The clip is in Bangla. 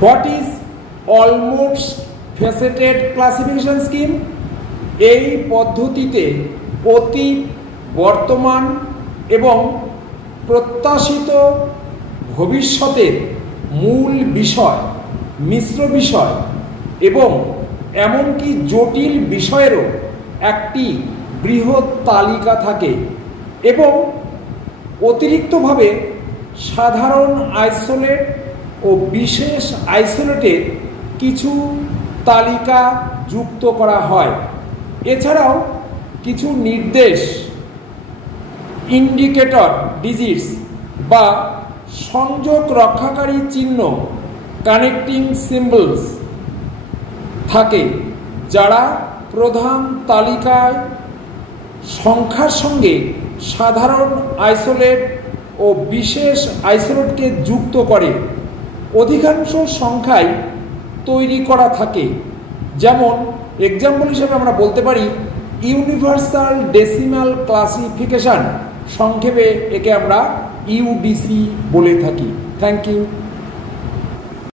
What is almost faceted classification scheme? এই পদ্ধতিতে অতীত, বর্তমান এবং প্রত্যাশিত ভবিষ্যতের মূল বিষয়, মিশ্র বিষয় এবং এমনকি জটিল বিষয়েরও একটি বৃহৎ তালিকা থাকে এবং অতিরিক্তভাবে সাধারণ আইসোলেট ও বিশেষ আইসোলেটের কিছু তালিকা যুক্ত করা হয়। এছাড়াও কিছু নির্দেশ, ইন্ডিকেটর ডিজিটস বা সংযোগ রক্ষাকারী চিহ্ন, কানেক্টিং সিম্বলস থাকে, যারা প্রধান তালিকায় সংখ্যার সঙ্গে সাধারণ আইসোলেট ও বিশেষ আইসোলেটকে যুক্ত করে। অধিকাংশ সংখ্যায় তৈরি করা থাকে, যেমন এক্সাম্পল হিসেবে আমরা বলতে পারি ইউনিভার্সাল ডেসিমাল ক্লাসিফিকেশন, সংক্ষেপে একে আমরা ইউডিসি বলে থাকি। Thank you.